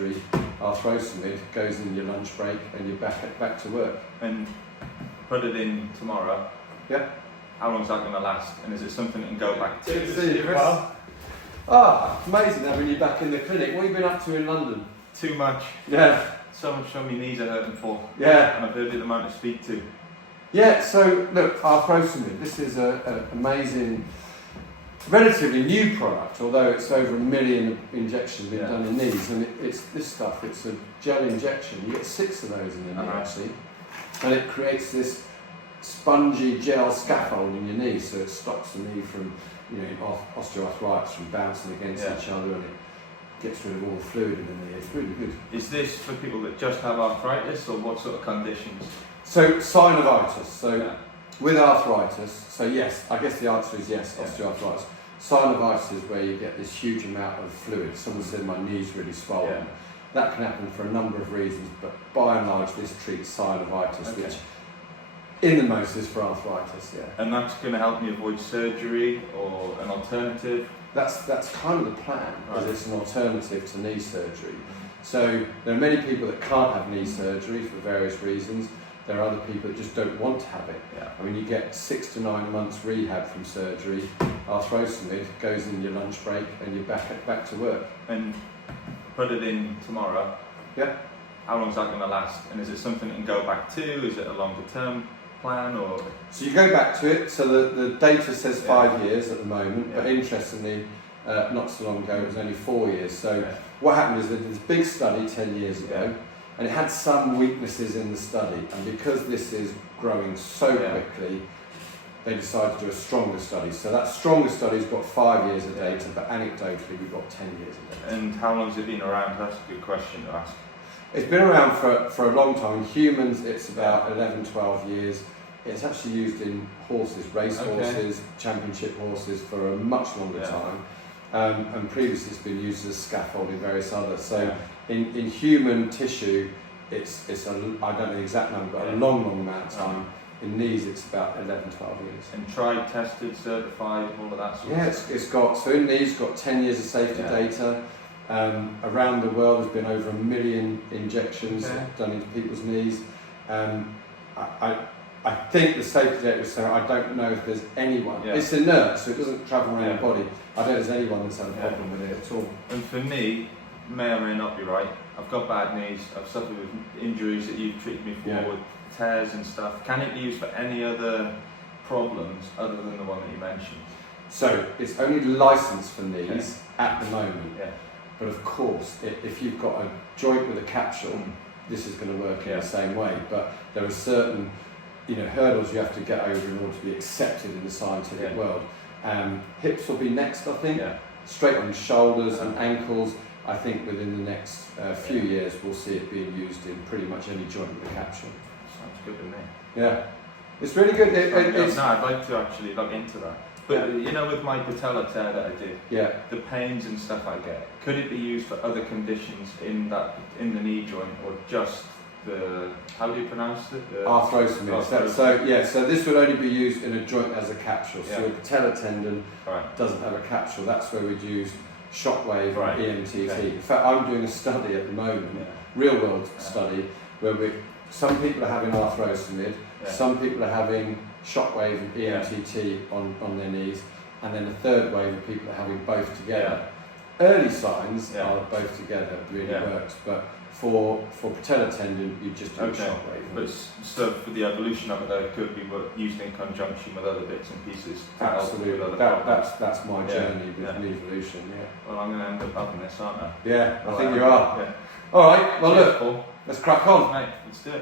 surgery, Arthrosamid, goes in your lunch break and you're back to work. And put it in tomorrow. Yeah. How long is that going to last? And is it something that can go back to? Good to see you, Chris. Ah, amazing having you back in the clinic. What have you been up to in London? Too much. Yeah. So much my knees are hurting for. Yeah. And I've heard the amount to speak to. Yeah, so look, Arthrosamid, this is an amazing, relatively new product, although it's over 1 million injections been done in knees, and it's this stuff, it's a gel injection. You get 6 of those in the knee actually, and it creates this spongy gel scaffold in your knee, so it stops the knee from, osteoarthritis from bouncing against each other, and it gets rid of all the fluid in the knee. It's really good. Is this for people that just have arthritis, or what sort of conditions? So synovitis, so with arthritis, so yes, I guess the answer is yes, osteoarthritis. Synovitis is where you get this huge amount of fluid. Someone said my knee's really swollen. Yeah. That can happen for a number of reasons, but by and large this treats synovitis, which in the most is for arthritis, And that's going to help me avoid surgery or an alternative? That's kind of the plan, because it's an alternative to knee surgery. So there are many people that can't have knee surgery for various reasons. There are other people that just don't want to have it. I mean, you get 6 to 9 months rehab from surgery. Arthrosamid goes in your lunch break and you're back to work. And put it in tomorrow. Yeah. How long is that going to last? And is it something that can go back to? Is it a longer term plan, or? So you go back to it. So the data says 5 years at the moment, but interestingly, not so long ago it was only 4 years. So what happened is that this big study 10 years ago. And it had some weaknesses in the study, and because this is growing so quickly, they decided to do a stronger study. So that stronger study's got 5 years of data, but anecdotally we've got 10 years of data. And how long has it been around? That's a good question to ask. It's been around for a long time. In humans, it's about 11, 12 years. It's actually used in horses, race horses, championship horses for a much longer time. And previously it's been used as scaffold in various others. So in human tissue, it's I don't know the exact number, but a long amount of time. In knees, it's about 11, 12 years. And tried, tested, certified, all of that sort of stuff? It's got, so in knees, got 10 years of safety data. Around the world, there's been over 1 million injections done into people's knees. I think the safety data was so, I don't know if there's anyone. It's inert, so it doesn't travel around the body. I don't know if there's anyone that's had a problem with it at all. And for me, may or may not be right, I've got bad knees, I've suffered with injuries that you've treated me for, with tears and stuff. Can it be used for any other problems other than the one that you mentioned? So it's only licensed for knees at the moment. But of course, if you've got a joint with a capsule, this is going to work in the same way. But there are certain hurdles you have to get over in order to be accepted in the scientific world. Hips will be next, I think. Straight on shoulders and ankles. I think within the next few years we'll see it being used in pretty much any joint with a capsule. Sounds good to me. Yeah, it's really good. No, I'd like to actually look into that. But with my patella tear that I did, the pains and stuff I get, could it be used for other conditions in the knee joint, or just the, how do you pronounce it? Arthrosamid. So this would only be used in a joint as a capsule. So your patella tendon doesn't have a capsule. That's where we'd use shockwave and EMTT. In fact, I'm doing a study at the moment, real world study, where some people are having Arthrosamid, some people are having shockwave and EMTT on their knees, and then a third wave of people are having both together. Early signs are both together, really works, but for patella tendon, you just do shockwave. But so for the evolution of it, it could be used in conjunction with other bits and pieces. Absolutely, that's my journey with Kneevolution. Well, I'm going to end up having this, aren't I? I think you are. All right, well look, let's crack on. Mate, let's do it.